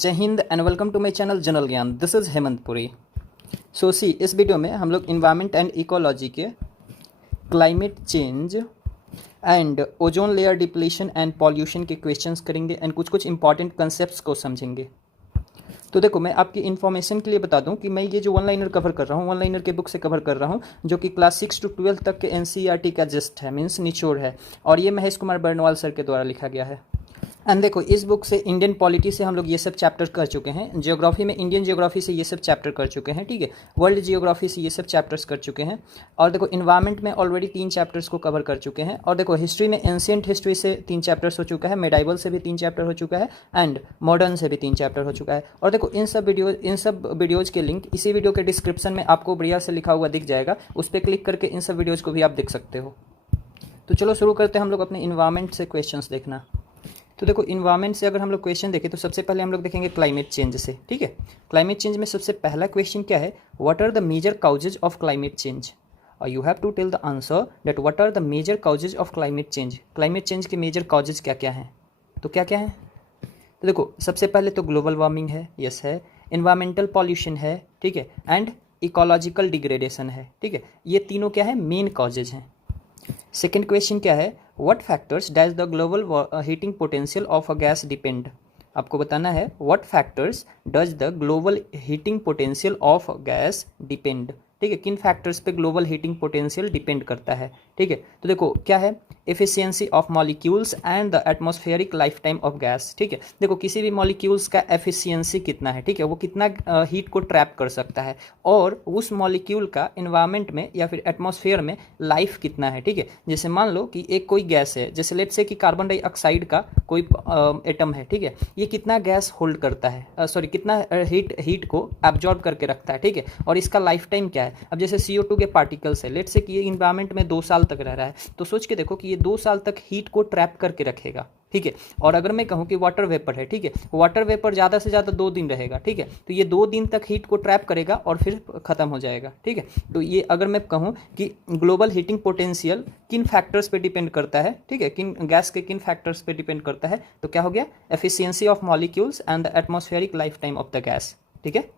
जय हिंद and welcome to my channel general Gyan. This is Hemantpuri. इस वीडियो में हम लोग इन्वायरमेंट एंड इकोलॉजी के climate change and ozone layer depletion and pollution के क्वेश्चंस करेंगे एंड कुछ इंपॉर्टेंट कंसेप्ट्स को समझेंगे। तो देखो, मैं आपकी इन्फॉर्मेशन के लिए बता दूं कि मैं ये जो वन लाइनर कवर कर रहा हूँ, वन लाइनर के बुक से कवर कर रहा हूँ, जो कि क्लास 6 to 12 तक के एनसीईआरटी का जस्ट है, मीन्स निचोड़ है, और ये महेश कुमार बर्नवाल सर के द्वारा लिखा गया है। एंड देखो, इस बुक से इंडियन पॉलिटी से हम लोग ये सब चैप्टर कर चुके हैं, जियोग्राफी में इंडियन जियोग्राफी से ये सब चैप्टर कर चुके हैं, ठीक है, वर्ल्ड जियोग्राफी से ये सब चैप्टर्स कर चुके हैं, और देखो इन्वायरमेंट में ऑलरेडी 3 चैप्टर्स को कवर कर चुके हैं, और देखो हिस्ट्री में एंशिएंट हिस्ट्री से 3 चैप्टर्स हो चुका है, मेडाइवल से भी 3 चैप्टर हो चुका है, एंड मॉडर्न से भी 3 चैप्टर हो चुका है। और देखो इन सब वीडियोज़ के लिंक इसी वीडियो के डिस्क्रिप्शन में आपको बढ़िया से लिखा हुआ दिख जाएगा, उस पर क्लिक करके इन सब वीडियोज़ को भी आप देख सकते हो। तो चलो शुरू करते हैं हम लोग अपने इन्वायरमेंट से क्वेश्चंस देखना। तो देखो, इन्वायरमेंट से अगर हम लोग क्वेश्चन देखें तो सबसे पहले हम लोग देखेंगे क्लाइमेट चेंज से, ठीक है। क्लाइमेट चेंज में सबसे पहला क्वेश्चन क्या है, what are the major causes of climate change, और you have to tell the answer that what are the major causes of climate change. Climate change के मेजर काउजेज क्या क्या हैं, तो क्या क्या हैं। तो देखो, सबसे पहले तो ग्लोबल वार्मिंग है, यस है, इन्वायरमेंटल पॉल्यूशन है, ठीक है, एंड इकोलॉजिकल डिग्रेडेशन है, ठीक है। ये तीनों क्या है, मेन काउजेज हैं। सेकेंड क्वेश्चन क्या है, what factors does the global heating potential of a gas depend. आपको बताना है what factors does the global heating potential of gas depend, ठीक है, किन फैक्टर्स पे ग्लोबल हीटिंग पोटेंशियल डिपेंड करता है, ठीक है। तो देखो क्या है, efficiency of molecules and the atmospheric life time of gas, ठीक है। देखो किसी भी मॉलिक्यूल्स का एफिशिएंसी कितना है, ठीक है, वो कितना हीट को ट्रैप कर सकता है, और उस मॉलिक्यूल का इन्वायरमेंट में या फिर एटमॉस्फेयर में लाइफ कितना है, ठीक है। जैसे मान लो कि एक कोई गैस है, जैसे लेट्स से कि कार्बन डाइऑक्साइड का कोई एटम है, ठीक है, ये कितना गैस होल्ड करता है, कितना हीट को एब्जॉर्ब करके रखता है, ठीक है, और इसका लाइफ टाइम क्या है। अब जैसे CO2 के पार्टिकल्स है, लेट्स से कि ये इन्वायरमेंट में 2 साल तक रह रहा है, तो सोच के देखो कि ये 2 साल तक हीट को ट्रैप करके रखेगा, ठीक है। और अगर मैं कहूँ कि वाटर वेपर है, ठीक है, वाटर वेपर ज़्यादा से ज़्यादा 2 दिन रहेगा, ठीक है, तो ये 2 दिन तक हीट को ट्रैप करेगा और फिर ख़त्म हो जाएगा, ठीक है। तो ये अगर मैं कहूँ कि ग्लोबल हीटिंग पोटेंशियल किन फैक्टर्स पे डिपेंड करता है, ठीक है, किन गैस के किन फैक्टर्स पे डिपेंड करता है, तो क्या हो गया, efficiency of molecules and the atmospheric life time of the gas, ठीक है।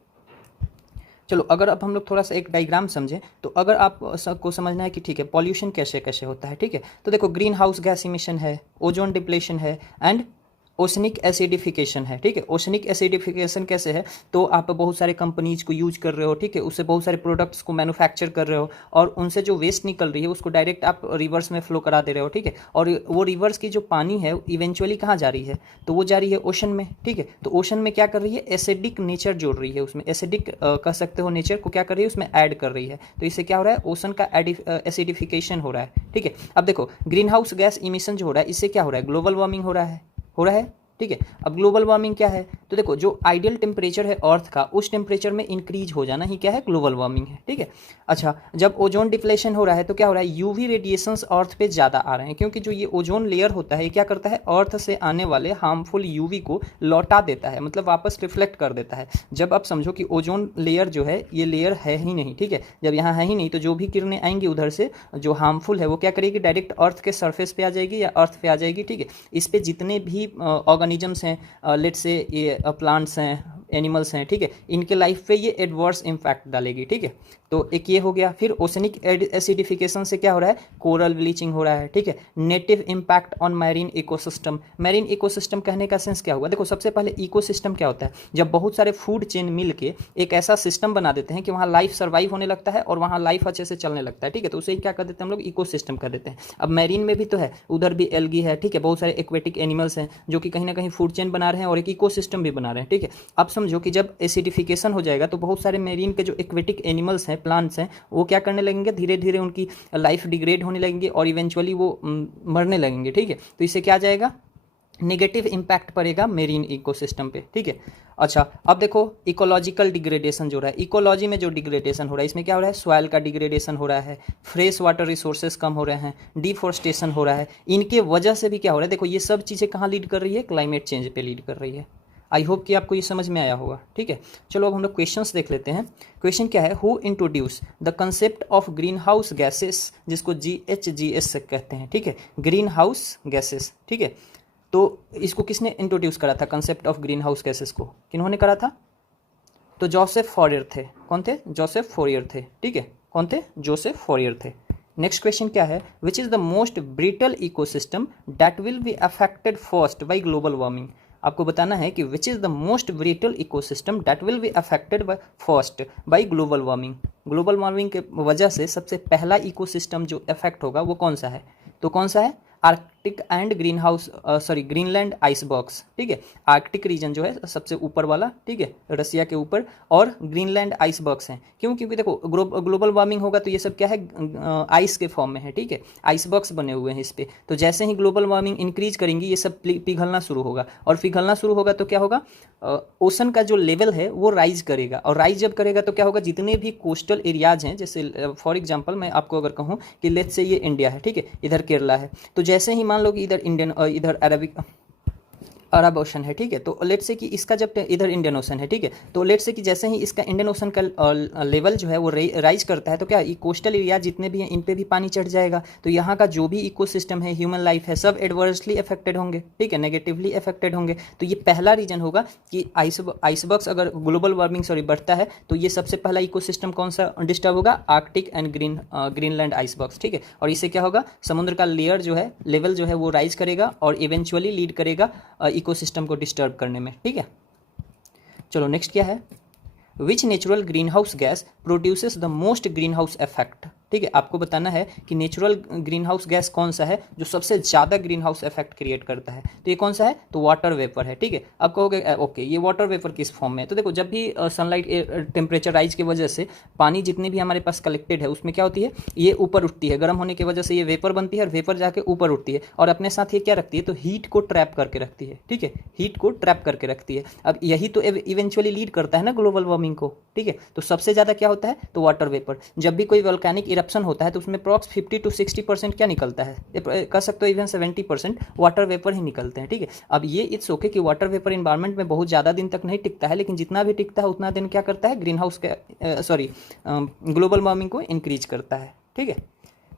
चलो, अगर अब हम लोग थोड़ा सा एक डायग्राम समझें, तो अगर आप सबको समझना है कि ठीक है पॉल्यूशन कैसे कैसे होता है, ठीक है, तो देखो ग्रीन हाउस गैस इमिशन है, ओजोन डिप्लेशन है, एंड ओशनिक एसिडिफिकेशन है, ठीक है। ओशनिक एसिडिफिकेशन कैसे है, तो आप बहुत सारे कंपनीज को यूज कर रहे हो, ठीक है, उससे बहुत सारे प्रोडक्ट्स को मैन्युफैक्चर कर रहे हो, और उनसे जो वेस्ट निकल रही है उसको डायरेक्ट आप रिवर्स में फ्लो करा दे रहे हो, ठीक है, और वो रिवर्स की जो पानी है इवेंचुअली कहाँ जा रही है, तो वो जा रही है ओशन में, ठीक है। तो ओशन में क्या कर रही है, एसिडिक नेचर जोड़ रही है, उसमें एसिडिक कह सकते हो नेचर को क्या कर रही है, उसमें ऐड कर रही है, तो इससे क्या हो रहा है, ओशन का एसिडिफिकेशन हो रहा है, ठीक है। अब देखो ग्रीन हाउस गैस इमिशन जो हो रहा है, इससे क्या हो रहा है, ग्लोबल वार्मिंग हो रहा है, ठीक है। अब ग्लोबल वार्मिंग क्या है, तो देखो जो आइडियल टेम्परेचर है अर्थ का, उस टेम्परेचर में इंक्रीज हो जाना ही क्या है, ग्लोबल वार्मिंग है, ठीक है। अच्छा, जब ओजोन डिप्लेशन हो रहा है तो क्या हो रहा है, यूवी रेडिएशंस अर्थ पे ज़्यादा आ रहे हैं, क्योंकि जो ये ओजोन लेयर होता है ये क्या करता है, अर्थ से आने वाले हार्मफुल यूवी को लौटा देता है, मतलब वापस रिफ्लेक्ट कर देता है। जब आप समझो कि ओजोन लेयर जो है ये लेयर है ही नहीं, ठीक है, जब यहाँ है ही नहीं तो जो भी किरणें आएंगी उधर से जो हार्मफुल है वो क्या करेगी, डायरेक्ट अर्थ के सरफेस पे आ जाएगी या अर्थ पे आ जाएगी, ठीक है। इस पे जितने भी ऑर्गेनिजम्स हैं, लेट्स से ये प्लांट्स हैं, एनिमल्स हैं, ठीक है, इनके लाइफ पे ये एडवर्स इम्पैक्ट डालेगी, ठीक है। तो एक ये हो गया। फिर ओशनिक एसिडिफिकेशन से क्या हो रहा है, कोरल ब्लीचिंग हो रहा है, ठीक है। Native impact on marine ecosystem. Marine ecosystem कहने का सेंस क्या हुआ, देखो सबसे पहले इकोसिस्टम क्या होता है, जब बहुत सारे फूड चेन मिल के एक ऐसा सिस्टम बना देते हैं कि वहाँ लाइफ सर्वाइव होने लगता है और वहाँ लाइफ अच्छे से चलने लगता है, ठीक है, तो उसे क्या कर देते हैं हम लोग, इकोसिस्टम कर देते हैं। अब मैरीन में भी तो है, उधर भी एल्गी है, ठीक है, बहुत सारे एक्वेटिक एनिमल्स हैं जो कि कहीं ना कहीं फूड चेन बना रहे हैं और एक इकोसिस्टम भी बना रहे हैं, ठीक है। अब समझो कि जब एसिडिफिकेशन हो जाएगा तो बहुत सारे मेरीन के जो एक्वेटिक एनिमल्स हैं, प्लांट्स हैं, वो क्या करने लगेंगे, धीरे धीरे उनकी लाइफ डिग्रेड होने लगेंगे और इवेंचुअली वो मरने लगेंगे, ठीक है। तो इससे क्या जाएगा, नेगेटिव इम्पैक्ट पड़ेगा मेरीन इकोसिस्टम पे, ठीक है। अच्छा, अब देखो इकोलॉजिकल डिग्रेडेशन जो रहा है, इकोलॉजी में जो डिग्रेडेशन हो रहा है इसमें क्या हो रहा है, सॉइल का डिग्रेडेशन हो रहा है, फ्रेश वाटर रिसोर्सेज कम हो रहे हैं, डिफॉरेस्टेशन हो रहा है, इनके वजह से भी क्या हो रहा है, देखो ये सब चीज़ें कहाँ लीड कर रही है, क्लाइमेट चेंज पे लीड कर रही है। आई होप कि आपको ये समझ में आया होगा, ठीक है। चलो अब हम लोग क्वेश्चंस देख लेते हैं। क्वेश्चन क्या है, who introduce the concept of green house gases, जिसको GHGs कहते हैं, ठीक है, ग्रीन हाउस गैसेस, ठीक है। तो इसको किसने इंट्रोड्यूस करा था, concept of green house gases को, किन्होंने करा था? तो जोसेफ फॉरियर थे। कौन थे? जोसेफ फॉरियर थे। ठीक है, कौन थे? जोसेफ फॉरियर थे। नेक्स्ट क्वेश्चन क्या है? Which is the most brittle ecosystem that will be affected first by global warming. आपको बताना है कि which is the most brittle ecosystem that will be affected by first by global warming. Global warming के वजह से सबसे पहला ecosystem जो अफेक्ट होगा वो कौन सा है? तो कौन सा है? Arctic and Greenland ice box. ठीक है, आर्कटिक रीजन जो है सबसे ऊपर वाला, ठीक है, रसिया के ऊपर, और ग्रीनलैंड आइस बॉक्स हैं। क्यों? क्योंकि देखो ग्लोबल वार्मिंग होगा तो ये सब क्या है, आइस के फॉर्म में है। ठीक है, आइस बॉक्स बने हुए हैं इस पे। तो जैसे ही ग्लोबल वार्मिंग इंक्रीज करेंगी ये सब पिघलना शुरू होगा, और पिघलना शुरू होगा तो क्या होगा, ओशन का जो लेवल है वो राइज करेगा, और राइज जब करेगा तो क्या होगा, जितने भी कोस्टल एरियाज हैं, जैसे फॉर एग्जांपल मैं आपको अगर कहूँ कि लेट्स से ये इंडिया है, ठीक है, इधर केरला है, तो जैसे ही मान लो कि इधर अरब ओशन है, ठीक है, तो लेट्स से कि इसका जब इधर इंडियन ओशन है, ठीक है, तो लेट्स से कि जैसे ही इसका इंडियन ओशन का लेवल जो है वो राइज करता है तो क्या ये कोस्टल एरिया जितने भी हैं इन पे भी पानी चढ़ जाएगा, तो यहाँ का जो भी इकोसिस्टम है, ह्यूमन लाइफ है, सब एडवर्सली अफेक्टेड होंगे। ठीक है, नेगेटिवली अफेक्टेड होंगे। तो ये पहला रीजन होगा कि आइसबॉक्स अगर ग्लोबल वार्मिंग बढ़ता है तो ये सबसे पहला इकोसिस्टम कौन सा डिस्टर्ब होगा, आर्कटिक एंड ग्रीनलैंड आइसबॉक्स। ठीक है, और इससे क्या होगा, समुद्र का लेयर जो है, लेवल जो है वो राइज करेगा और इवेंचुअली लीड करेगा इकोसिस्टम को डिस्टर्ब करने में। ठीक है, चलो नेक्स्ट क्या है, विच natural green house gas produces the most green house effect. ठीक है, आपको बताना है कि नेचुरल ग्रीन हाउस गैस कौन सा है जो सबसे ज़्यादा ग्रीन हाउस इफेक्ट क्रिएट करता है। तो ये कौन सा है, तो वाटर वेपर है। ठीक है, अब कहोगे ओके ये वाटर वेपर किस फॉर्म में है, तो देखो जब भी सनलाइट टेम्परेचर राइज की वजह से पानी जितनी भी हमारे पास कलेक्टेड है उसमें क्या होती है, ये ऊपर उठती है, गर्म होने की वजह से ये वेपर बनती है और वेपर जाके ऊपर उठती है, और अपने साथ ये क्या रखती है, तो हीट को ट्रैप करके रखती है। ठीक है, हीट को ट्रैप करके रखती है। अब यही तो इवेंचुअली लीड करता है ना ग्लोबल वार्मिंग को। ठीक है, तो सबसे ज़्यादा क्या होता है, तो वाटर वेपर। जब भी कोई वोल्केनिक इरप्शन होता है तो उसमें अप्रॉक्स 50 to 60% क्या निकलता है, कह सकते हो इवन 70% वाटर वेपर ही निकलते हैं। ठीक है, अब ये इट्स ओके कि वाटर वेपर इन्वायरमेंट में बहुत ज़्यादा दिन तक नहीं टिकता है, लेकिन जितना भी टिकता है उतना दिन क्या करता है, ग्रीन हाउस ग्लोबल वार्मिंग को इंक्रीज करता है। ठीक है,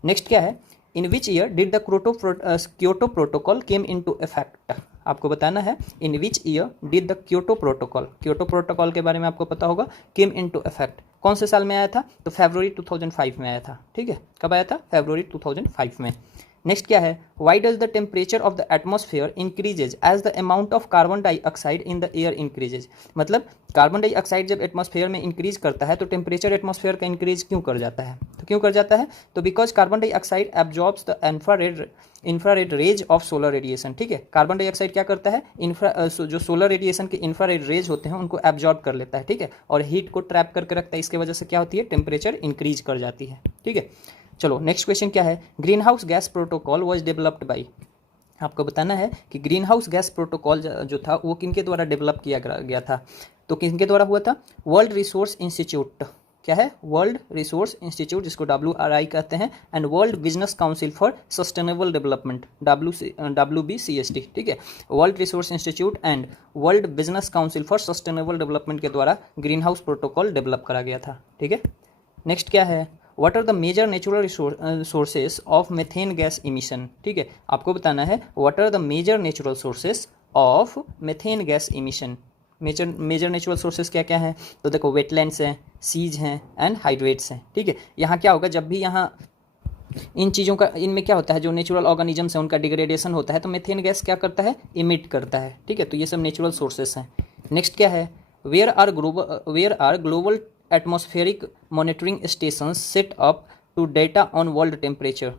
नेक्स्ट क्या है, in which year did the Kyoto protocol came into effect. आपको बताना है in which year did the Kyoto protocol के बारे में आपको पता होगा, केम इनटू इफेक्ट कौन से साल में आया था, तो फरवरी 2005 में आया था। ठीक है, कब आया था, फरवरी 2005 में। नेक्स्ट क्या है, why does the temperature of the atmosphere increases as the amount of carbon dioxide in the air increases. मतलब कार्बन डाइऑक्साइड जब एटमॉस्फेयर में इंक्रीज करता है तो टेम्परेचर एटमॉस्फेयर का इंक्रीज क्यों कर जाता है, तो क्यों कर जाता है, तो because carbon dioxide absorbs the infrared rays of solar radiation. ठीक है, कार्बन डाइऑक्साइड क्या करता है, जो सोलर रेडिएशन के इंफ्रारेड रेज होते हैं उनको एब्जॉर्ब कर लेता है। ठीक है, और हीट को ट्रैप करके रखता है, इसके वजह से क्या होती है, टेम्परेचर इंक्रीज कर जाती है। ठीक है, चलो नेक्स्ट क्वेश्चन क्या है, green house gas protocol was developed by. आपको बताना है कि ग्रीन हाउस गैस प्रोटोकॉल जो था वो किनके द्वारा डेवलप किया गया था, तो किनके द्वारा हुआ था, वर्ल्ड रिसोर्स इंस्टीट्यूट। क्या है, वर्ल्ड रिसोर्स इंस्टीट्यूट, जिसको WRI कहते हैं, and world business council for sustainable development, WBCSD। ठीक है, world resource institute and world business council for sustainable development के द्वारा ग्रीन हाउस प्रोटोकॉल डेवलप करा गया था। ठीक है, नेक्स्ट क्या है, what are the major natural sources of methane gas emission. ठीक है, आपको बताना है what are the major natural sources of methane gas emission. Major natural sources क्या क्या हैं, तो देखो वेटलैंड्स हैं, सीज हैं एंड हाइड्रेट्स हैं। ठीक है, यहाँ क्या होगा, जब भी यहाँ इन चीज़ों का, इनमें क्या होता है, जो नेचुरल ऑर्गेनिजम्स हैं उनका डिग्रेडेशन होता है तो मेथेन गैस क्या करता है, इमिट करता है। ठीक है, तो ये सब नेचुरल सोर्सेस हैं। नेक्स्ट क्या है, where are global atmospheric monitoring stations set up to data on world temperature,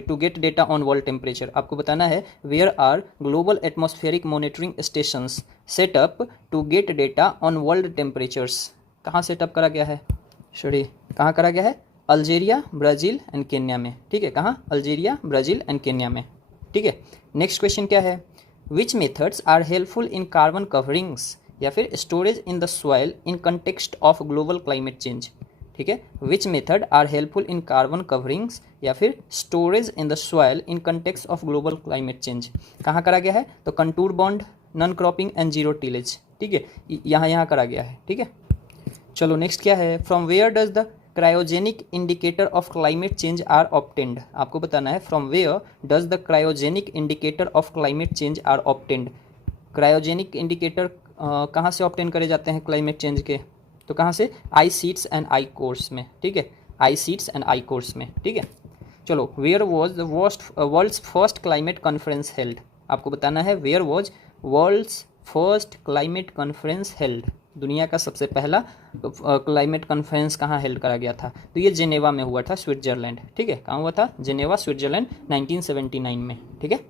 to get data on world temperature. आपको बताना है where are global atmospheric monitoring stations set up to get data on world temperatures. कहाँ setup करा गया है, कहाँ करा गया है, अल्जीरिया, ब्राज़ील एंड केन्या में। ठीक है, कहाँ, अल्जीरिया, ब्राज़ील एंड केन्या में। ठीक है, नेक्स्ट क्वेश्चन क्या है, which methods are helpful in carbon coverings या फिर storage in the soil in context of global climate change. ठीक है, which method are helpful in carbon coverings या फिर storage in the soil in context of global climate change. कहाँ करा गया है, तो contour bond, non cropping and zero tillage. ठीक है, यहाँ करा गया है। ठीक है, चलो नेक्स्ट क्या है, from where does the cryogenic indicator of climate change are obtained. आपको बताना है from where does the cryogenic indicator of climate change are obtained. Cryogenic indicator कहाँ से ऑब्टेन करे जाते हैं क्लाइमेट चेंज के? तो कहाँ से? I seats and I course में, ठीक है, I seats and I course में, ठीक है। चलो, where was the world's first climate conference held. आपको बताना है where was world's first climate conference held. दुनिया का सबसे पहला क्लाइमेट कॉन्फ्रेंस कहाँ हेल्ड करा गया था? तो ये जेनेवा में हुआ था, स्विट्जरलैंड, ठीक है। कहाँ हुआ था? जेनेवा, स्विट्जरलैंड, 1979 में, ठीक है।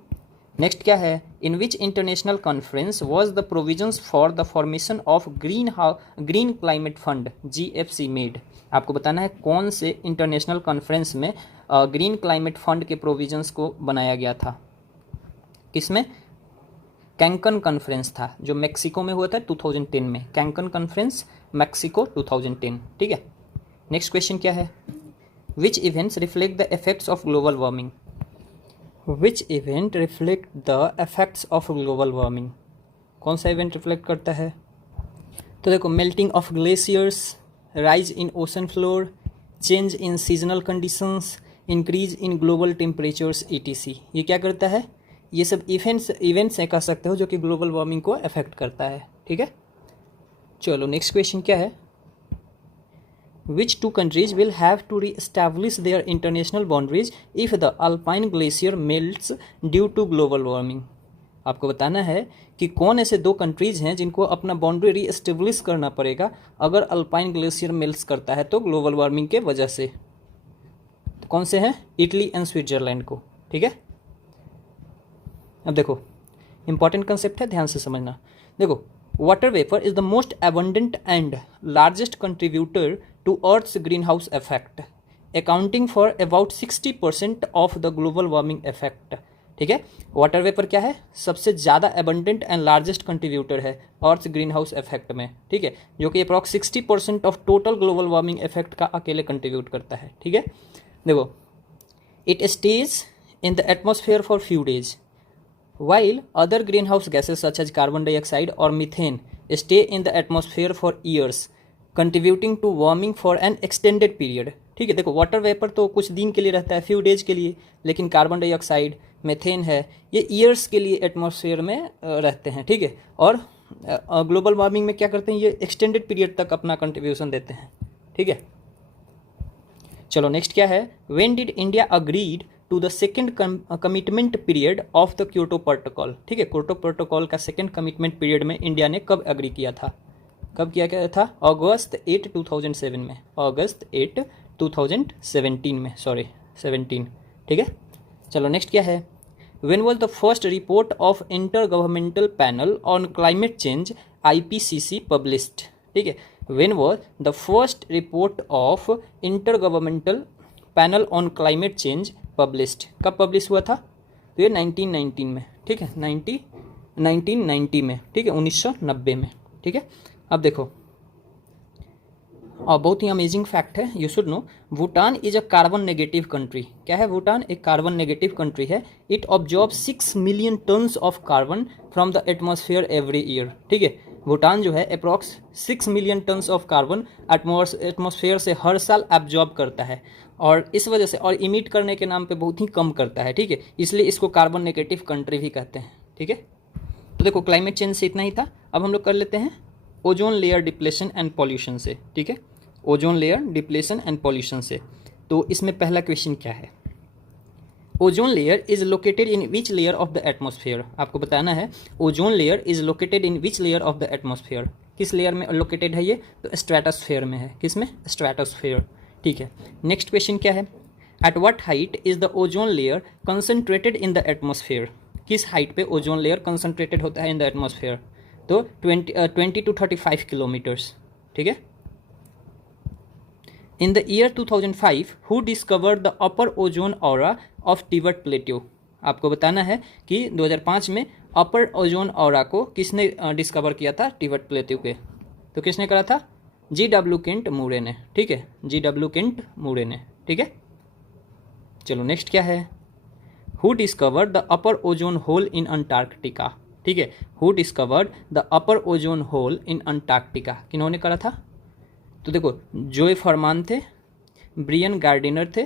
नेक्स्ट क्या है? In which international conference was the provisions for the formation of green climate fund GFC made. आपको बताना है कौन से इंटरनेशनल कॉन्फ्रेंस में ग्रीन क्लाइमेट फंड के प्रोविजंस को बनाया गया था? किसमें? कैंकन कॉन्फ्रेंस था जो मैक्सिको में हुआ था 2010 में। कैंकन कॉन्फ्रेंस, मैक्सिको, 2010, ठीक है। नेक्स्ट क्वेश्चन क्या है? Which events reflect the effects of global warming. Which event reflect the effects of global warming. कौन सा इवेंट रिफ्लेक्ट करता है? तो देखो, melting of glaciers, rise in ocean floor, change in seasonal conditions, increase in global temperatures ETC। ये क्या करता है? ये सब इवेंट्स कह सकते हो जो कि ग्लोबल वार्मिंग को अफेक्ट करता है, ठीक है। चलो, नेक्स्ट क्वेश्चन क्या है? Which two countries will have to re-establish their international boundaries if the Alpine Glacier melts due to global warming? आपको बताना है कि कौन ऐसे दो कंट्रीज हैं जिनको अपना बाउंड्री री-एस्टेब्लिश करना पड़ेगा अगर अल्पाइन ग्लेशियर मेल्ट्स करता है तो ग्लोबल वार्मिंग के वजह से। तो कौन से हैं? इटली एंड स्विट्जरलैंड को, ठीक है। अब देखो, इंपॉर्टेंट कंसेप्ट है, ध्यान से समझना। देखो, water vapour is the most abundant and largest contributor to Earth's greenhouse effect, accounting for about 60% of the global warming effect, ठीक है। वाटर वेपर क्या है? सबसे ज़्यादा abundant एंड लार्जेस्ट कंट्रीब्यूटर है अर्थ ग्रीन हाउस इफेक्ट में, ठीक है, जो कि approx 60% of total global warming effect का अकेले कंट्रीब्यूट करता है, ठीक है। देखो, it stage in the atmosphere for few days while other greenhouse gases such as carbon dioxide or methane stay in the atmosphere for years, contributing to warming for an extended period, ठीक है। देखो, water vapour तो कुछ दिन के लिए रहता है, फ्यू डेज के लिए, लेकिन कार्बन डाइऑक्साइड, मेथेन है, ये ईयर्स के लिए एटमॉस्फेयर में रहते हैं, ठीक है। और ग्लोबल वार्मिंग में क्या करते हैं? ये एक्सटेंडेड पीरियड तक अपना कंट्रीब्यूशन देते हैं, ठीक है। चलो, नेक्स्ट क्या है? When did India agreed to the second commitment period of the Kyoto protocol, ठीक है। क्योटो प्रोटोकॉल का सेकेंड कमिटमेंट पीरियड में इंडिया ने कब अग्री किया था? कब किया गया था? अगस्त 8, 2007 में, अगस्त 8, 2017 में, सॉरी 17, ठीक है। चलो, नेक्स्ट क्या है? When was the first report of inter governmental panel on climate change IPCC published, ठीक है। When was the first report of inter governmental panel on climate change published, कब पब्लिश हुआ था? तो ये 1919 में, ठीक है, 1990 में, ठीक है, 1990 में, ठीक है। अब देखो, और बहुत ही अमेजिंग फैक्ट है, you should know, Bhutan is a carbon negative country. क्या है भूटान? एक कार्बन नेगेटिव कंट्री है। It absorb 6 million tons of carbon from the atmosphere every year, ठीक है। भूटान जो है approx 6 million tons of carbon atmosphere से हर साल एब्जॉर्ब करता है, और इस वजह से, और इमिट करने के नाम पे बहुत ही कम करता है, ठीक है, इसलिए इसको कार्बन नेगेटिव कंट्री भी कहते हैं, ठीक है। तो देखो, क्लाइमेट चेंज से इतना ही था। अब हम लोग कर लेते हैं ozone layer depletion and pollution से, ठीक है, ozone layer depletion and pollution से। तो इसमें पहला क्वेश्चन क्या है? Ozone layer is located in which layer of the atmosphere. आपको बताना है ozone layer is located in which layer of the atmosphere. किस लेयर में लोकेटेड है ये? तो स्ट्रेटोस्फेयर में है। किस में? स्ट्रेटोस्फेयर, ठीक है। नेक्स्ट क्वेश्चन क्या है? At what height is the ozone layer concentrated in the atmosphere. किस हाइट पे ओजोन लेयर कंसंट्रेटेड होता है इन द एटमॉस्फेयर? तो 20 to 35 किलोमीटर्स, ठीक है। In the year 2005 who discovered the upper ozone aura of Tibet plateau. आपको बताना है कि 2005 में अपर ओजोन ऑरा को किसने डिस्कवर किया था? टिबेट प्लेट्यू के। तो किसने करा था? GW केंट मूरे ने, ठीक है, GW केंट मूरे ने, ठीक है। चलो, नेक्स्ट क्या है? Who discovered the upper ozone hole in Antarctica, ठीक है। Who discovered the upper ozone hole in Antarctica, किन्होंने करा था? तो देखो, जोए फरमान थे, ब्रियन गार्डिनर थे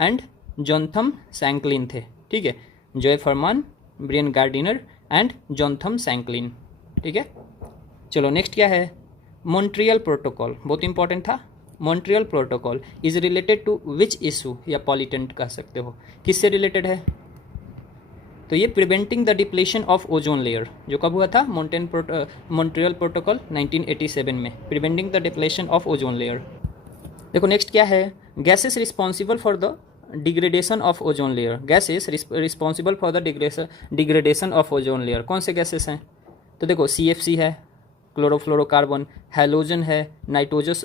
एंड जोनाथन सैंकलिन थे, ठीक है, Joe Farman, Brian Gardiner and Jonathan Shanklin, ठीक है। चलो नेक्स्ट क्या है, मॉन्ट्रियल प्रोटोकॉल, बहुत इंपॉर्टेंट था। Montreal protocol is related to which issue या पॉलिटेंट कह सकते हो, किससे रिलेटेड है, तो ये preventing the depletion of ozone layer, जो कब हुआ था, मॉन्ट्रियल प्रोटोकॉल 1987 में, preventing the depletion of ozone layer. देखो नेक्स्ट क्या है, gases responsible for the degradation of ozone layer, gases responsible for the degradation of ozone layer, कौन से गैसेस हैं, तो देखो CFC है, क्लोरोफ्लोरोकार्बन, हैलोजन है, नाइट्रस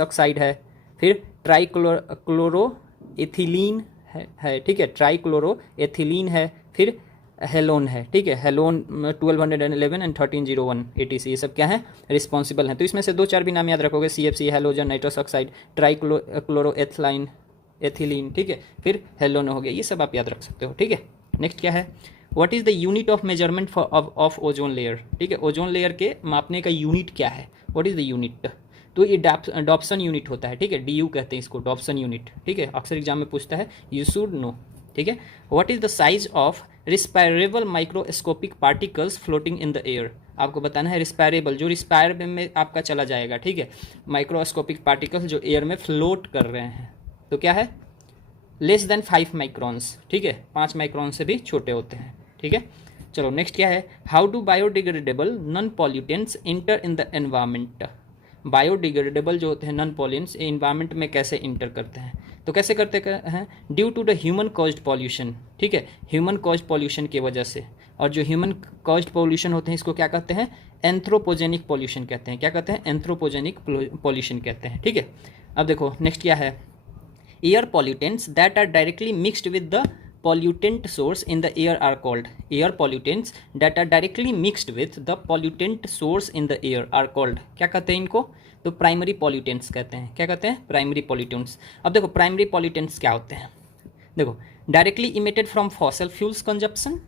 ऑक्साइड है, फिर ट्राइक्लोरोएथिलीन है, ठीक है, ट्राइक्लोरोएथिलीन है, फिर हेलोन है, ठीक है, हेलोन 1211 एंड 1301 ATC, ये सब क्या है, रिस्पॉन्सिबल हैं। तो इसमें से 2-4 भी नाम याद रखोगे, CFC, halogen, nitrous oxide, ethylene, ठीक है, फिर हेलोन हो गया, ये सब आप याद रख सकते हो, ठीक है। नेक्स्ट क्या है, what is the unit of measurement of ozone layer, ठीक है, ओजोन लेयर के मापने का यूनिट क्या है, व्हाट इज़ द यूनिट, तो ये डॉप्सन यूनिट होता है, ठीक है, DU कहते हैं इसको, डॉप्सन यूनिट, ठीक है, अक्सर एग्जाम में पूछता है, यू शुड नो, ठीक है। What is the size of respirable microscopic particles floating in the air, आपको बताना है रिस्पायरेबल, जो रिस्पायर में आपका चला जाएगा, ठीक है, माइक्रोस्कोपिक पार्टिकल्स जो एयर में फ्लोट कर रहे हैं, तो क्या है, लेस देन 5 माइक्रॉन्स, ठीक है, 5 माइक्रॉन से भी छोटे होते हैं, ठीक है। चलो नेक्स्ट क्या है, how do biodegradable non pollutants inter in the environment, biodegradable जो होते हैं नॉन पॉल्यूटेंट्स एनवायरमेंट में कैसे इंटर करते हैं, तो कैसे करते हैं, due to the human caused pollution, ठीक है, ह्यूमन कॉज्ड पॉल्यूशन की वजह से, और जो ह्यूमन कॉज्ड पॉल्यूशन होते हैं इसको क्या कहते हैं, एंथ्रोपोजेनिक पॉल्यूशन कहते हैं, क्या कहते हैं, एंथ्रोपोजेनिक पॉल्यूशन कहते हैं, ठीक है। अब देखो नेक्स्ट क्या है, air pollutants that are directly mixed with the pollutant source in the air are called, air pollutants that are directly mixed with the pollutant source in the air are called, क्या कहते हैं इनको, तो primary pollutants कहते हैं, क्या कहते हैं, प्राइमरी पॉल्यूटेंट्स। अब देखो प्राइमरी पॉल्यूटेंट्स क्या होते हैं, देखो directly emitted from fossil fuels consumption,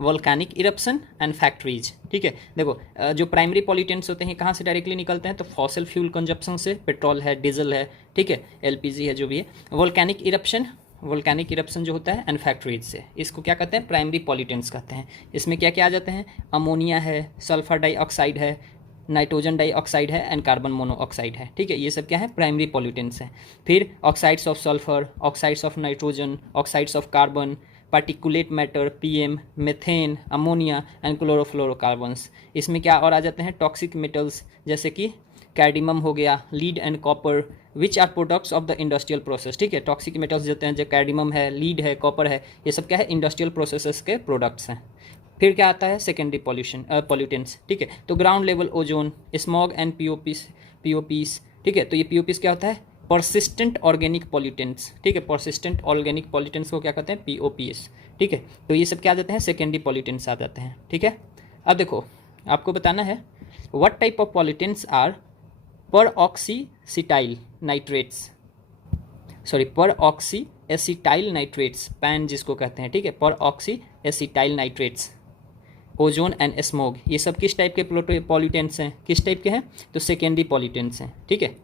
volcanic eruption and factories, ठीक है। देखो जो प्राइमरी पॉल्यूटेंट्स होते हैं कहाँ से डायरेक्टली निकलते हैं, तो फॉसल फ्यूल कंजप्शन से, पेट्रोल है, डीजल है, ठीक है, LPG है, जो भी है, वोल्केनिक इरप्शन जो होता है, एंड फैक्ट्रीज से, इसको क्या कहते हैं, प्राइमरी पॉल्यूटेंट्स कहते हैं। इसमें क्या क्या आ जाते हैं, अमोनिया है, सल्फर डाइऑक्साइड है, नाइट्रोजन डाइऑक्साइड है एंड कार्बन मोनोऑक्साइड है, ठीक है, ये सब क्या है, प्राइमरी पॉल्यूटेंट्स हैं। फिर oxides of sulphur, oxides of nitrogen, oxides of carbon, particulate matter, PM, methane, ammonia and chlorofluorocarbons. इसमें क्या और आ जाते हैं, टॉक्सिक मेटल्स जैसे कि कैडमियम हो गया, lead and copper, which are products of the industrial process, ठीक है, टॉक्सिक मेटल्स देते हैं, जो कैडमियम है, लीड है, कॉपर है, ये सब क्या है, इंडस्ट्रियल प्रोसेसेस के प्रोडक्ट्स हैं। फिर क्या आता है, सेकेंडरी पॉल्यूटेंट्स, ठीक है, तो ground level ozone, smog and POPs, ठीक है, तो ये POPs क्या होता है, परसिस्टेंट ऑर्गेनिक पॉल्यूटेंट्स, ठीक है, परसिस्टेंट ऑर्गेनिक पॉल्यूटेंट्स को क्या कहते हैं, POPs, ठीक है, तो ये सब क्या आ जाते हैं, सेकेंडरी पॉल्यूटेंट्स आ जाते हैं, ठीक है। अब देखो आपको बताना है, what type of pollutants are peroxyacetyl nitrates, PAN जिसको कहते हैं, ठीक है, peroxyacetyl nitrates, ozone and smog, ये सब किस टाइप के पॉल्यूटेंट्स हैं, किस टाइप के हैं, तो सेकेंडरी पॉल्यूटेंट्स हैं, ठीक है।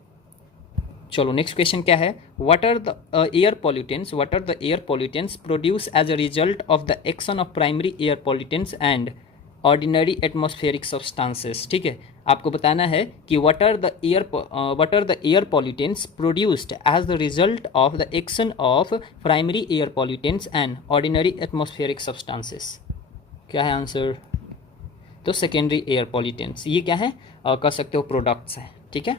चलो नेक्स्ट क्वेश्चन क्या है, what are the air pollutants produce as a result of the action of primary air pollutants and ordinary atmospheric substances, ठीक है, आपको बताना है कि what are the air pollutants produced as the result of the action of primary air pollutants and ordinary atmospheric substances, क्या है answer, तो secondary air pollutants, ये क्या है, कह सकते हो प्रोडक्ट्स हैं, ठीक है।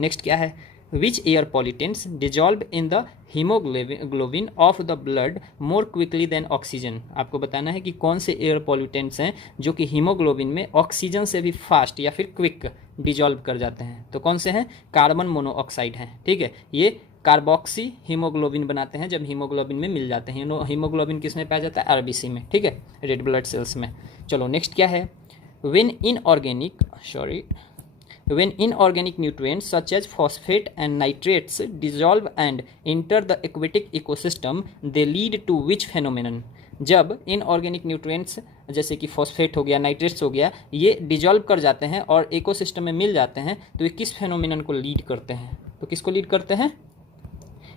नेक्स्ट क्या है, which air pollutants dissolve in the haemoglobin of the blood more quickly than oxygen, आपको बताना है कि कौन से एयर पॉल्यूटेंट्स हैं जो कि हीमोग्लोबिन में ऑक्सीजन से भी फास्ट या फिर क्विक डिजॉल्व कर जाते हैं, तो कौन से हैं, कार्बन मोनोऑक्साइड हैं, ठीक है, ये कार्बोक्सी हीमोग्लोबिन बनाते हैं जब हीमोग्लोबिन में मिल जाते हैं, हीमोग्लोबिन किस में पाया जाता है, RBC में, ठीक है, रेड ब्लड सेल्स में। चलो नेक्स्ट क्या है, when inorganic nutrients such as phosphate and nitrates dissolve and enter the aquatic ecosystem, they lead to which phenomenon, जब इनऑर्गेनिक न्यूट्रिएंट्स जैसे कि फॉस्फेट हो गया, नाइट्रेट्स हो गया, ये डिजॉल्व कर जाते हैं और इकोसिस्टम में मिल जाते हैं, तो ये किस फेनोमेनन को लीड करते हैं, तो किसको लीड करते हैं,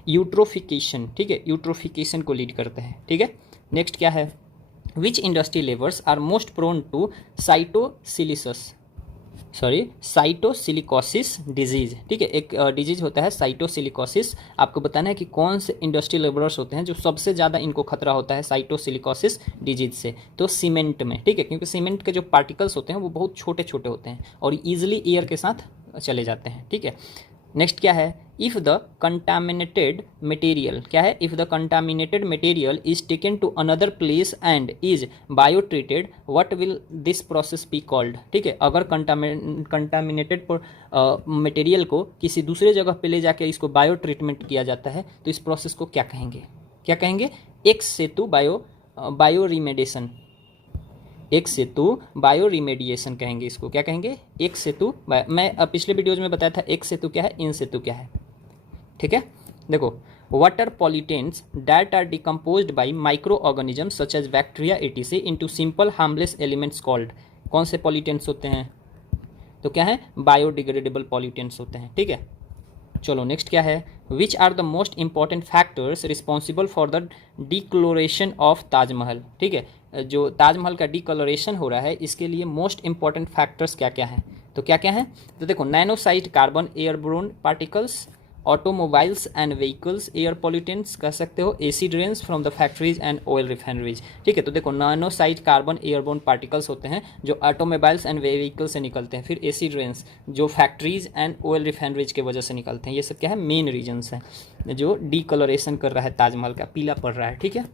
यूट्रोफिकेशन, ठीक है, यूट्रोफिकेशन को लीड करते हैं, ठीक है। नेक्स्ट क्या है, which industry labours are most prone to cytosilicosis disease, ठीक है। एक डिजीज होता है साइटोसिलिकोसिस। आपको बताना है कि कौन से इंडस्ट्री लेबरर्स होते हैं जो सबसे ज़्यादा इनको खतरा होता है साइटोसिलिकोसिस डिजीज से, तो सीमेंट में, ठीक है, क्योंकि सीमेंट के जो पार्टिकल्स होते हैं वो बहुत छोटे छोटे होते हैं और ईजिली एयर के साथ चले जाते हैं, ठीक है। नेक्स्ट क्या है, इफ़ द कंटामिनेटेड मटेरियल, क्या है, if the contaminated material is taken to another place and is bio treated what will this process be called, ठीक है। अगर कंटामिनेटेड मटेरियल को किसी दूसरे जगह पे ले जाके इसको बायो ट्रीटमेंट किया जाता है तो इस प्रोसेस को क्या कहेंगे, क्या कहेंगे, एक्स सेतु बायो रिमेडिएशन, एक सेतु बायो रिमेडिएशन कहेंगे इसको, क्या कहेंगे, एक सेतु। मैं पिछले वीडियोज में बताया था एक सेतु क्या है, इन सेतु क्या है, ठीक है। देखो, water pollutants that are decomposed by micro organisms such as bacteria etc into simple harmless elements called, कौन से पॉल्यूटेंट्स होते हैं, तो क्या है, बायोडिग्रेडेबल पॉल्यूटेंट्स होते हैं, ठीक है। चलो नेक्स्ट क्या है, which are the most important factors responsible for the declaration of Taj Mahal, ठीक है। जो ताजमहल का डिकलोरेशन हो रहा है इसके लिए मोस्ट इंपॉर्टेंट फैक्टर्स क्या क्या हैं, तो क्या क्या है, तो देखो, nano size carbon airborne particles, automobiles and vehicles air pollutants कह सकते हो, acid rains from the factories and oil refineries, ठीक है। तो देखो, nano size carbon airborne particles होते हैं जो ऑटोमोबाइल्स एंड व्हीकल से निकलते हैं, फिर एसिड रेन्स जो फैक्ट्रीज एंड ऑयल रिफाइनरीज की वजह से निकलते हैं। ये सब क्या है, मेन रीजन्स हैं जो डीकलरेशन कर रहा है ताजमहल का, पीला पड़ रहा है, ठीक है।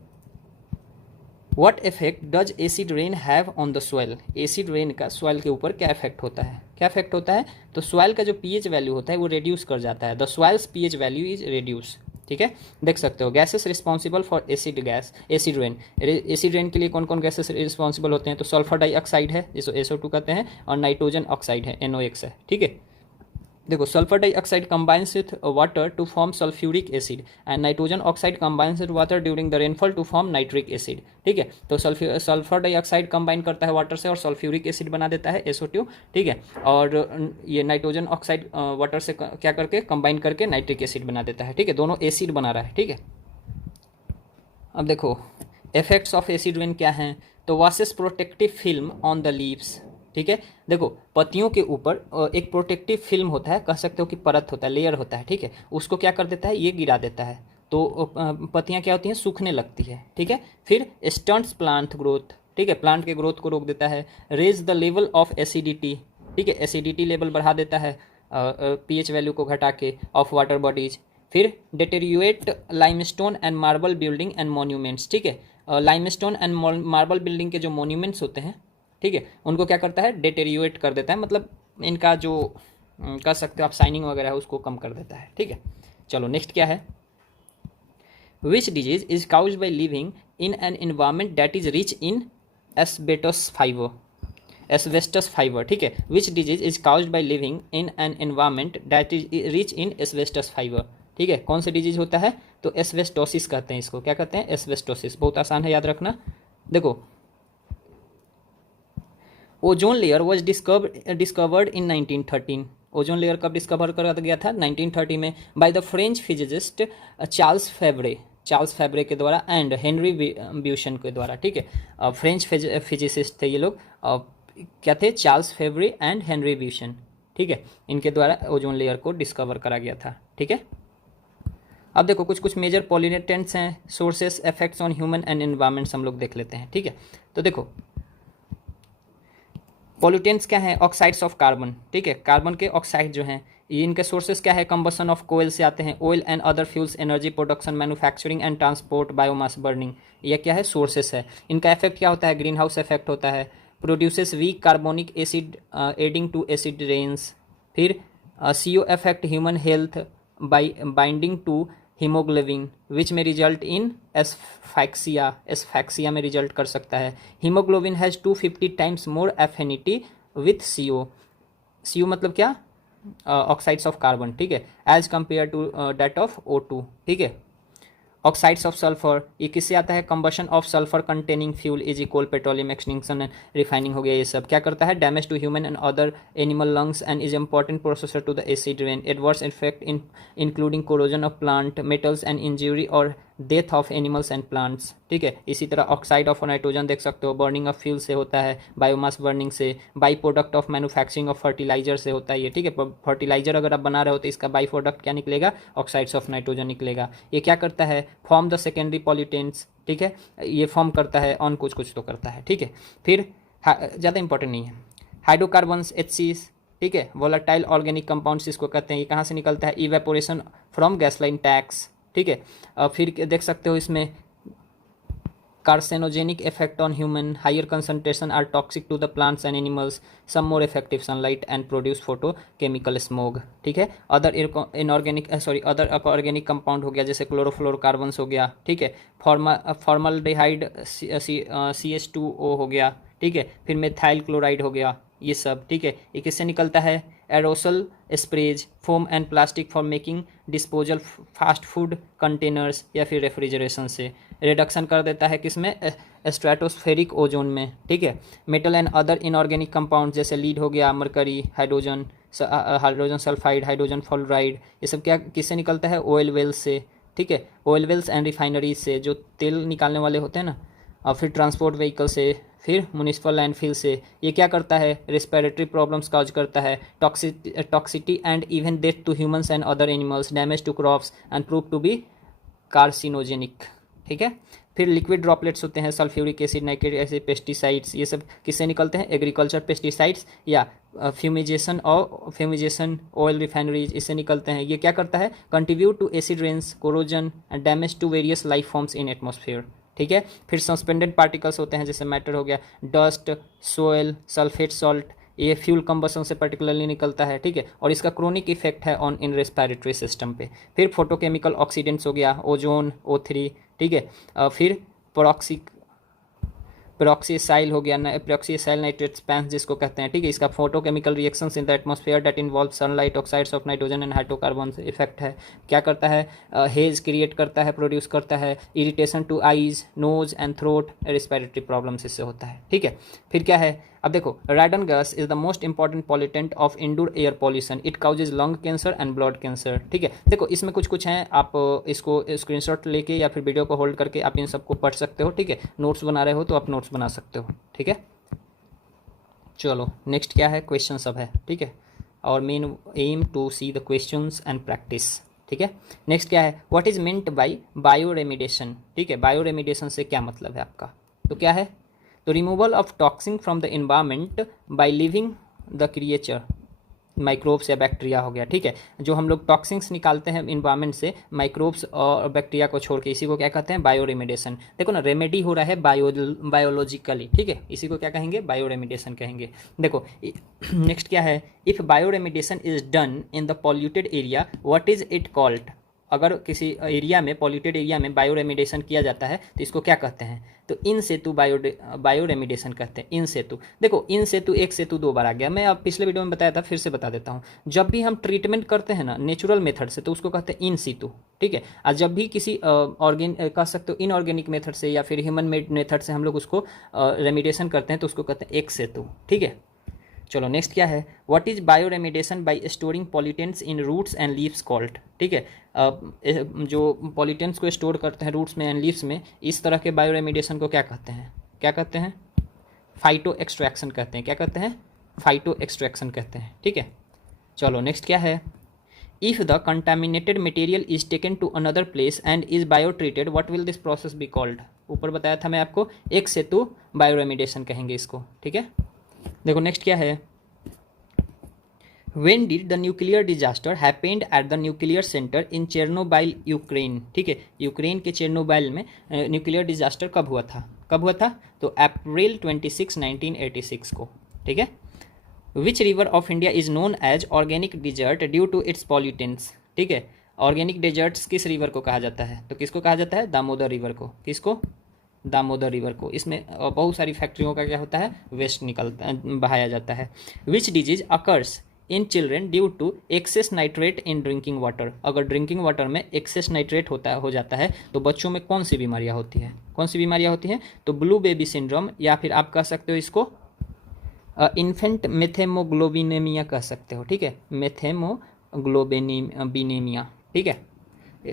What effect does acid rain have on the soil, acid rain का सॉइल के ऊपर क्या इफेक्ट होता है, क्या इफेक्ट होता है, तो सॉइल का जो पीएच वैल्यू होता है वो रिड्यूस कर जाता है, the soils pH value is reduce, ठीक है। देख सकते हो, gases responsible for acid rain, acid rain के लिए कौन कौन गैसेस रिस्पॉन्सिबल होते हैं, तो सल्फर डाइऑक्साइड है जिसको SO2 कहते हैं, और नाइट्रोजन ऑक्साइड है NOx है, ठीक है। देखो, sulphur dioxide combines with water to form sulphuric acid and nitrogen oxide combines with water during the rainfall to form nitric acid, ठीक है। तो सल्फर डाइऑक्साइड कंबाइन करता है वाटर से और सल्फ्यूरिक एसिड बना देता है SO2, ठीक है। और ये नाइट्रोजन ऑक्साइड वाटर से क्या करके कंबाइन करके नाइट्रिक एसिड बना देता है, ठीक है, दोनों एसिड बना रहा है, ठीक है। अब देखो, इफेक्ट्स ऑफ एसिड रेन क्या हैं, तो washes protective film on the leaves, ठीक है। देखो, पत्तियों के ऊपर एक प्रोटेक्टिव फिल्म होता है, कह सकते हो कि परत होता है, लेयर होता है, ठीक है, उसको क्या कर देता है, ये गिरा देता है, तो पत्तियां क्या होती हैं, सूखने लगती है, ठीक है। फिर स्टंट्स प्लांट ग्रोथ, ठीक है, प्लांट के ग्रोथ को रोक देता है। Raise the level of acidity, ठीक है, एसिडिटी लेवल बढ़ा देता है पीएच वैल्यू को घटा के ऑफ वाटर बॉडीज। फिर deteriorate limestone and marble building and monuments, ठीक है, लाइमस्टोन एंड मार्बल बिल्डिंग के जो मॉन्यूमेंट्स होते हैं, ठीक है, उनको क्या करता है, डिटेरियोरेट कर देता है, मतलब इनका जो कह सकते हो आप शाइनिंग वगैरह है उसको कम कर देता है, ठीक है। चलो नेक्स्ट क्या है, which disease is caused by living in an environment that is rich in asbestos fibre, ठीक है, which disease is caused by living in an environment that is rich in asbestos fibre, ठीक है। कौन सा disease होता है, तो asbestosis कहते हैं इसको, क्या कहते हैं, एस्बेस्टोसिस, बहुत आसान है याद रखना। देखो, ozone layer was discovered in 1913, ozone layer कब डिस्कवर करा गया था, 1930 में, by the French physicist Charles Fabry के द्वारा एंड हेनरी ब्यूशन के द्वारा, ठीक है। फ्रेंच फिजिसिस्ट थे ये लोग, क्या थे, चार्ल्स फेब्रे एंड हेनरी ब्यूशन, ठीक है, इनके द्वारा ओजोन लेयर को डिस्कवर करा गया था, ठीक है। अब देखो, कुछ मेजर पॉल्यूटेंट्स हैं, sources, effects on human and environments हम लोग देख लेते हैं, ठीक है। तो देखो, पॉल्यूटेंट्स क्या है, ऑक्साइड्स ऑफ कार्बन, ठीक है, कार्बन के ऑक्साइड जो हैं, ये इनके सोर्सेस क्या है, कंबसन ऑफ कोयल से आते हैं, oil and other fuels, energy production, manufacturing and transport, biomass burning, ये क्या है, सोर्सेस है। इनका इफेक्ट क्या होता है, ग्रीन हाउस इफेक्ट होता है, produces weak carbonic acid adding to acid rains. फिर CO effect human health by binding to haemoglobin which में रिजल्ट इन एस्फैक्सिया में रिजल्ट कर सकता है। Haemoglobin has 250 times more affinity with CO मतलब क्या, ऑक्साइड्स ऑफ कार्बन, ठीक है, as compare to that of O2, ठीक है। ऑक्साइड्स ऑफ सल्फर, ये किससे आता है? Combustion of sulphur containing fuel is equal petroleum extinction and refining हो गया। ये सब क्या करता है? Damage to human and other animal lungs and is important processor to the acid rain. Adverse effect in including corrosion of plant metals and injury और death of animals and plants. ठीक है, इसी तरह ऑक्साइड ऑफ नाइट्रोजन देख सकते हो, burning of fuel से होता है, बायोमास बर्निंग से, by product of manufacturing of fertiliser से होता है ये। ठीक है, फर्टिलाइजर अगर आप बना रहे हो तो इसका बाई प्रोडक्ट क्या निकलेगा? ऑक्साइड्स ऑफ नाइट्रोजन निकलेगा। ये क्या करता है? Form the secondary pollutants. ठीक है, ये फॉर्म करता है ऑन कुछ तो करता है। ठीक है, फिर ज़्यादा इंपॉर्टेंट नहीं है। हाइड्रोकार्बन्स HCs, ठीक है, वोलेटाइल ऑर्गेनिक कंपाउंड्स इसको कहते हैं। ये कहाँ से निकलता है? Evaporation from gasoline tax. ठीक है, फिर देख सकते हो इसमें carcinogenic effect on human, higher concentration are toxic to the plants and animals, some more effective sunlight and produce photo chemical smog. ठीक है, अदर अदर ऑर्गेनिक कंपाउंड हो गया जैसे क्लोरोफ्लोरोकार्बन्स हो गया। ठीक है, फॉर्मल्डिहाइड CH2O हो गया। ठीक है, फिर मेथाइल क्लोराइड हो गया, ये सब। ठीक है, ये किससे निकलता है? एरोसल sprays, foam and plastic for making disposal fast food containers या फिर रेफ्रिजरेशन से। रिडक्शन कर देता है किसमें? स्ट्रेटोस्फेरिक ओजोन में। ठीक है, metal and other inorganic compound जैसे लीड हो गया, mercury, hydrogen sulphide, hydrogen fluoride, ये सब क्या किससे निकलता है? ऑयल वेल्स से। ठीक है, ऑयल वेल्स एंड रिफाइनरीज से, जो तेल निकालने वाले होते हैं ना, और फिर ट्रांसपोर्ट व्हीकल से, फिर म्यूनिसिपल लैंडफिल से। ये क्या करता है? रेस्पिरेटरी प्रॉब्लम्स काज करता है, toxicity and even death to humans and other animals, damage to crops and prove to be carcinogenic. ठीक है, फिर लिक्विड ड्रॉपलेट्स होते हैं, sulphuric acid, nitric acid, pesticides, ये सब किससे निकलते हैं? एग्रीकल्चर पेस्टिसाइड्स या फ्यूमिजेशन ऑयल रिफाइनरीज, इससे निकलते हैं। ये क्या करता है? Contribute to acid rains, corrosion and damage to various life forms in atmosphere. ठीक है, फिर सस्पेंडेड पार्टिकल्स होते हैं जैसे मैटर हो गया, डस्ट, सोयल, सल्फेट सॉल्ट, ये फ्यूल कंबसन से पर्टिकुलरली निकलता है। ठीक है, और इसका क्रोनिक इफेक्ट है ऑन इन रेस्पिरेटरी सिस्टम पे। फिर फोटोकेमिकल ऑक्सीडेंट्स हो गया, ओजोन, O3। ठीक है, फिर पेरोक्सीसाइल हो गया, पेरोक्सीसाइल नाइट्रेट स्पैंस जिसको कहते हैं। ठीक है, इसका photochemical reactions in the atmosphere that involve sunlight, oxides of nitrogen and hydrocarbon effect है। क्या करता है? हेज क्रिएट करता है, प्रोड्यूस करता है, irritation to eyes, nose and throat, respiratory problems इससे होता है। ठीक है, फिर क्या है? अब देखो, रेडन gas is the most important pollutant of indoor air pollution, it causes lung cancer and blood cancer. ठीक है, देखो इसमें कुछ हैं, आप इसको स्क्रीनशॉट लेके या फिर वीडियो को होल्ड करके आप इन सबको पढ़ सकते हो। ठीक है, नोट्स बना रहे हो तो आप नोट्स बना सकते हो। ठीक है, चलो नेक्स्ट क्या है? क्वेश्चन सब है। ठीक है, और main aim to see the questions and practice. ठीक है, नेक्स्ट क्या है? What is meant by bio remediation. ठीक है, बायो रेमिडिएशन से क्या मतलब है आपका? तो क्या है? तो removal of toxin from the environment by living the creature, microbes या बैक्टीरिया हो गया। ठीक है, जो हम लोग टॉक्सिन्स निकालते हैं इन्वायरमेंट से, माइक्रोब्स और बैक्टीरिया को छोड़ के, इसी को क्या कहते हैं? Bio remediation. देखो ना, रेमेडी हो रहा है बायोलॉजिकली। ठीक है, इसी को क्या कहेंगे? बायो रेमिडिएशन कहेंगे। देखो नेक्स्ट क्या है? If bio remediation is done in the polluted area, what is it called? अगर किसी एरिया में, पॉल्यूटेड एरिया में बायो रेमिडिएशन किया जाता है तो इसको क्या कहते हैं? तो इन सेतु बायो रेमिडिएशन कहते हैं। इन सेतु, देखो इन सेतु, एक सेतु दो बार आ गया, मैं अब पिछले वीडियो में बताया था, फिर से बता देता हूँ। जब भी हम ट्रीटमेंट करते हैं ना नेचुरल मेथड से, तो उसको कहते हैं इन सीतु। ठीक है, और जब भी किसी कह सकते हो इनऑर्गेनिक मेथड से या फिर ह्यूमन मेड मेथड से हम लोग उसको रेमिडिएशन करते हैं तो उसको कहते हैं एक सेतु। ठीक है, चलो नेक्स्ट क्या है? What is bio remediation by storing pollutants in roots and leaves called. ठीक है, जो पॉल्यूटेंट्स को स्टोर करते हैं रूट्स में एंड लीव्स में, इस तरह के बायो रेमिडिएशन को क्या कहते हैं? क्या कहते हैं? फाइटो एक्सट्रैक्शन कहते हैं। क्या कहते हैं? फाइटो एक्सट्रैक्शन कहते हैं। ठीक है, चलो नेक्स्ट क्या है? If the contaminated material is taken to another place and is bio treated, what will this process be called? ऊपर बताया था मैं आपको, एक सेतु बायो रेमिडिएशन कहेंगे इसको। ठीक है, देखो नेक्स्ट क्या है? When did the nuclear disaster happened at the nuclear center in Chernobyl, Ukraine. ठीक है, यूक्रेन के चेरनोबाइल में न्यूक्लियर डिजास्टर कब हुआ था? कब हुआ था? तो अप्रैल 26, 1986 को। ठीक है, which river of India is known as organic desert due to its pollutants. ठीक है, ऑर्गेनिक डिजर्ट्स किस रिवर को कहा जाता है? तो किसको कहा जाता है? दामोदर रिवर को। किसको? दामोदर रिवर को। इसमें बहुत सारी फैक्ट्रियों का क्या होता है? वेस्ट निकलता बहाया जाता है। Which disease occurs in children due to excess nitrate in drinking water. अगर ड्रिंकिंग वाटर में एक्सेस नाइट्रेट हो जाता है तो बच्चों में कौन सी बीमारियां होती है, कौन सी बीमारियां होती हैं? तो ब्लू बेबी सिंड्रोम, या फिर आप कह सकते हो इसको इन्फेंट मेथेमोग्लोबिनेमिया कह सकते हो, ठीक है, मेथेमोग्लोबिनेमिया, ठीक है,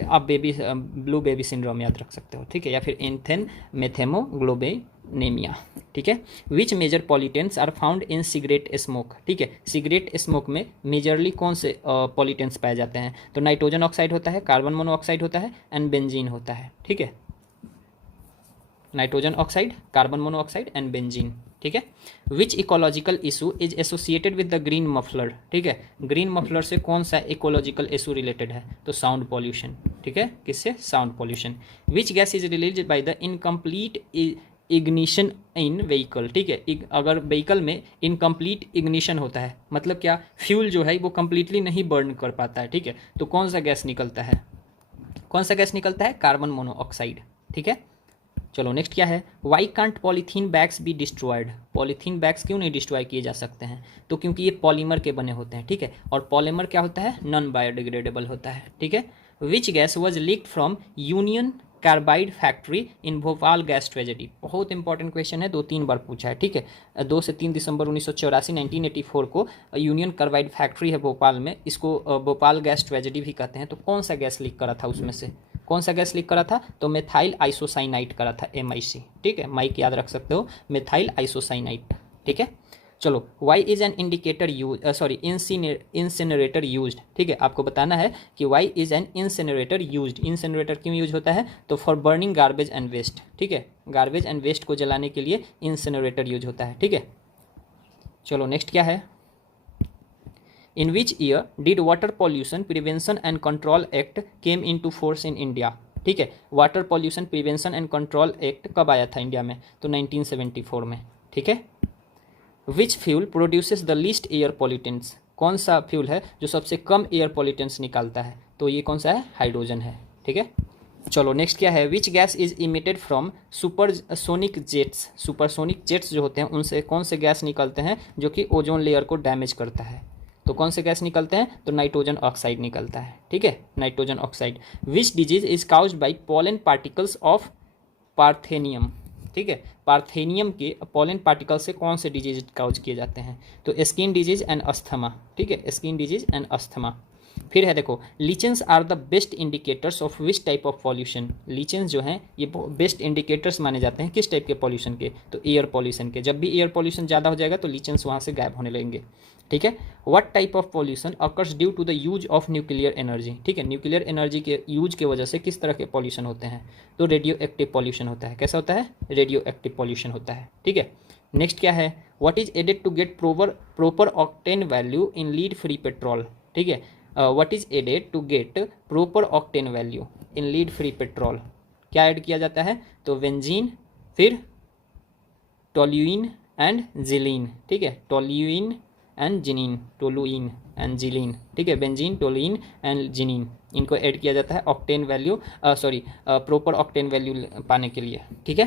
आप ब्लू बेबी सिंड्रोम याद रख सकते हो, ठीक है, या फिर इन्थेन मेथेमोग्लोबिनेमिया, ठीक है। Which major pollutants are found in cigarette smoke, ठीक है, सिगरेट स्मोक में मेजरली कौन से पॉल्यूटेंट्स पाए जाते हैं? तो नाइट्रोजन ऑक्साइड होता है, कार्बन मोनोऑक्साइड होता है एंड बेंजीन होता है, ठीक है, nitrogen oxide, carbon monoxide and benzene, ठीक है। Which ecological issue is associated with the green muffler, ठीक है, ग्रीन मफलर से कौन सा इकोलॉजिकल इशू रिलेटेड है? तो साउंड पॉल्यूशन, ठीक है, किससे? Sound pollution. Which gas is release by the incomplete ignition in vehicle, ठीक है, अगर व्हीकल में इनकम्प्लीट इग्निशन होता है, मतलब क्या, फ्यूल जो है वो कंप्लीटली नहीं बर्न कर पाता है, ठीक है, तो कौन सा गैस निकलता है? कौन सा गैस निकलता है? कार्बन मोनोऑक्साइड, ठीक है। चलो नेक्स्ट क्या है? Why can't polythene bags be destroyed, polythene bags क्यों नहीं डिस्ट्रॉय किए जा सकते हैं? तो क्योंकि ये पॉलीमर के बने होते हैं, ठीक है, और पॉलीमर क्या होता है? नॉन बायोडिग्रेडेबल होता है, ठीक है। Which gas was leaked from union carbide factory in Bhopal gas tragedy, बहुत इंपॉर्टेंट क्वेश्चन है, 2-3 बार पूछा है, ठीक है। 2 से 3 दिसंबर 1984 1984 को यूनियन कार्बाइड फैक्ट्री है भोपाल में, इसको भोपाल गैस ट्रेजेडी भी कहते हैं। तो कौन सा गैस लीक करा था उसमें से? कौन सा गैस लीक करा था? तो मेथाइल आइसोसाइनाइट करा था, MIC, ठीक है, माइक याद रख सकते हो, मेथाइल आइसोसाइनाइट, ठीक है। चलो, why is an indicator incinerator used, ठीक है, आपको बताना है कि why is an incinerator used, incinerator क्यों यूज होता है? तो for burning garbage and waste, ठीक है, गार्बेज एंड वेस्ट को जलाने के लिए इंसिनरेटर यूज होता है, ठीक है। चलो नेक्स्ट क्या है? In which year did Water Pollution Prevention and Control Act came into force in India, ठीक है, water pollution prevention and control act कब आया था इंडिया में? तो 1974 में, ठीक है। Which fuel produces the least air pollutants, कौन सा फ्यूल है जो सबसे कम एयर पॉल्यूटेंट्स निकालता है? तो ये कौन सा है? हाइड्रोजन है, ठीक है। चलो नेक्स्ट क्या है? Which gas is emitted from supersonic jets, supersonic jets जो होते हैं उनसे कौन से गैस निकलते हैं जो कि ओजोन लेयर को डैमेज करता है? तो कौन से गैस निकलते हैं? तो नाइट्रोजन ऑक्साइड निकलता है, ठीक है, nitrogen oxide. Which disease is caused bye pollen particles of parthenium, ठीक है, पार्थेनियम के पोलन पार्टिकल से कौन से डिजीज काउज किए जाते हैं? तो स्किन डिजीज एंड अस्थमा, ठीक है, स्किन डिजीज एंड अस्थमा। फिर है देखो, lichens are the best indicators of which type of pollution, lichens जो हैं ये बेस्ट इंडिकेटर्स माने जाते हैं किस टाइप के पॉल्यूशन के? तो एयर पॉल्यूशन के। जब भी एयर पॉल्यूशन ज़्यादा हो जाएगा तो लीचेंस वहाँ से गायब होने लगेंगे, ठीक है। What type of pollution occurs due to the use of nuclear energy, ठीक है, न्यूक्लियर एनर्जी के यूज के वजह से किस तरह के पॉल्यूशन होते हैं? तो रेडियो एक्टिव पॉल्यूशन होता है। कैसा होता है? रेडियो एक्टिव पॉल्यूशन होता है, ठीक है। नेक्स्ट क्या है? What is added to get proper octane value in lead free petrol, ठीक है, what is added to get proper octane value in lead free petrol, क्या ऐड किया जाता है? तो बेंजीन, फिर टोल्यूइन एंड जिलीन, ठीक है, टोल्यूइन एंड जिनीन, टोलुइन एंड जिलीन, ठीक है, बेंजीन, टोलुइन एंड जिनीन, इनको ऐड किया जाता है octane value proper octane value पाने के लिए, ठीक है।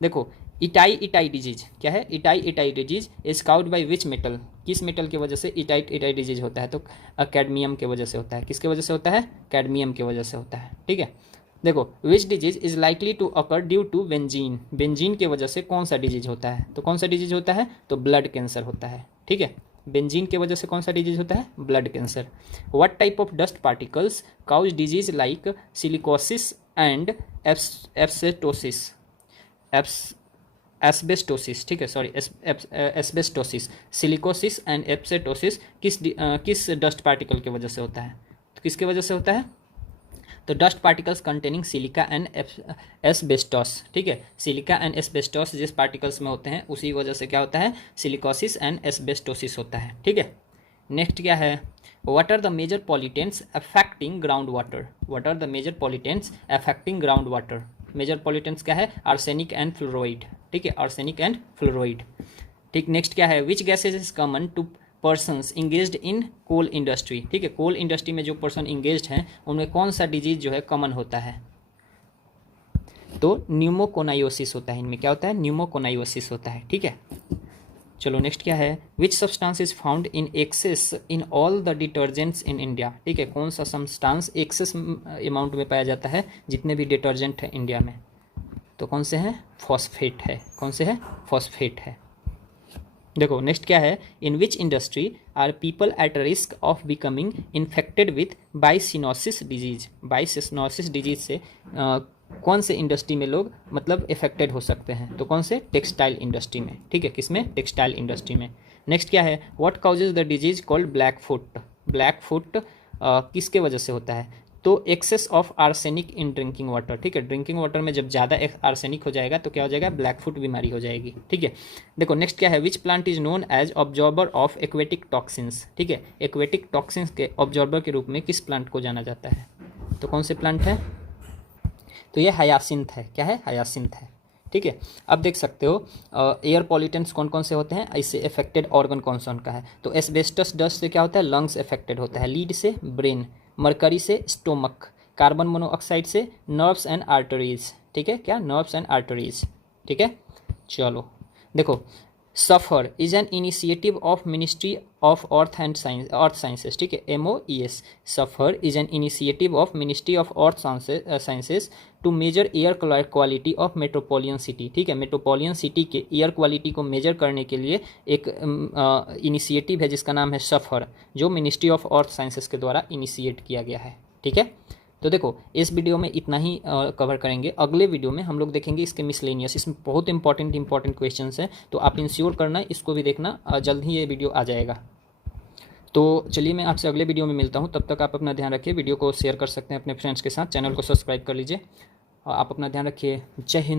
देखो, इटाई डिजीज क्या है? Itai disease is cowed by which metal, किस मेटल की वजह से इटाई डिजीज होता है? तो कैडमियम के वजह से होता है। किसके वजह से होता है? कैडमियम के वजह से होता है, ठीक है। देखो, which disease is likely to occur due to benzene, benzene के वजह से कौन सा डिजीज होता है? तो कौन सा डिजीज होता है? तो ब्लड कैंसर होता है, ठीक है, बेंजीन के वजह से कौन सा डिजीज होता है? Blood cancer. What type of dust particles cause disease like silicosis and asbestosis, asbestosis, ठीक है, sorry, asbestosis, silicosis and asbestosis किस डस्ट पार्टिकल की वजह से होता है? तो किसके वजह से होता है? तो dust particles containing silica and asbestos, ठीक है, सिलिका एंड एस्बेस्टोस जिस पार्टिकल्स में होते हैं उसी वजह से क्या होता है? सिलिकोसिस एंड एस्बेस्टोसिस होता है, ठीक है। नेक्स्ट क्या है? What are the major pollutants affecting ground water, what are the major pollutants affecting ground water? Major pollutants क्या है? आर्सेनिक एंड फ्लोराइड, ठीक है, आर्सेनिक एंड फ्लोराइड, ठीक। नेक्स्ट क्या है? Which gases is common to persons engaged in coal industry, ठीक है, coal industry में जो पर्सन इंगेज्ड हैं उनमें कौन सा डिजीज जो है कॉमन होता है? तो न्यूमोकोनायोसिस होता है, इनमें क्या होता है? न्यूमोकोनायोसिस होता है, ठीक है। चलो नेक्स्ट क्या है, which substance is found in excess in all the detergents in India. ठीक है, कौन सा सब्सटेंस एक्सेस अमाउंट में पाया जाता है जितने भी डिटर्जेंट है इंडिया में, तो कौन से हैं, फॉस्फेट है। कौन से है, फॉस्फेट है। देखो नेक्स्ट क्या है, in which industry are people at risk of becoming infected with byssinosis disease. Byssinosis disease से कौन से इंडस्ट्री में लोग मतलब इफेक्टेड हो सकते हैं, तो कौन से, टेक्सटाइल इंडस्ट्री में। ठीक है, किसमें, टेक्सटाइल इंडस्ट्री में। नेक्स्ट क्या है, what causes the disease called black foot. Black foot किसके वजह से होता है, तो excess of arsenic in drinking water. ठीक है, ड्रिंकिंग वाटर में जब ज़्यादा आर्सेनिक हो जाएगा तो क्या हो जाएगा, ब्लैक फुट बीमारी हो जाएगी। ठीक है, देखो नेक्स्ट क्या है, which plant is known as absorber of aquatic toxins. ठीक है, एक्वेटिक टॉक्सिन्स के ऑब्जॉर्बर के रूप में किस प्लांट को जाना जाता है, तो कौन से प्लांट है, तो ये हायासिंथ है। क्या है, हायासिंथ है। ठीक है, अब देख सकते हो एयर पॉल्यूटेंट्स कौन कौन से होते हैं, इससे इफेक्टेड ऑर्गन कौन सा उनका है, तो एस्बेस्टस डस्ट से क्या होता है, लंग्स इफेक्टेड होता है, लीड से ब्रेन, मरकरी से स्टोमक, कार्बन मोनोऑक्साइड से नर्व्स एंड आर्टरीज। ठीक है, क्या, नर्व्स एंड आर्टरीज। ठीक है, चलो देखो, SAFAR is an initiative of Ministry of Earth and Sciences. ठीक है, MOES, SAFAR is an initiative of Ministry of Earth Sciences to measure air quality of metropolitan city. ठीक है, मेट्रोपोलियन सिटी के air quality को measure करने के लिए एक इनिशिएटिव है जिसका नाम है सफर, जो मिनिस्ट्री ऑफ अर्थ साइंसेस के द्वारा इनिशिएट किया गया है। ठीक है, तो देखो इस वीडियो में इतना ही कवर करेंगे। अगले वीडियो में हम लोग देखेंगे इसके मिसलेनियस, इसमें बहुत इंपॉर्टेंट क्वेश्चंस हैं, तो आप इंश्योर करना इसको भी देखना, जल्द ही ये वीडियो आ जाएगा। तो चलिए मैं आपसे अगले वीडियो में मिलता हूँ, तब तक आप अपना ध्यान रखिए, वीडियो को शेयर कर सकते हैं अपने फ्रेंड्स के साथ, चैनल को सब्सक्राइब कर लीजिए, आप अपना ध्यान रखिए। जय हिंद।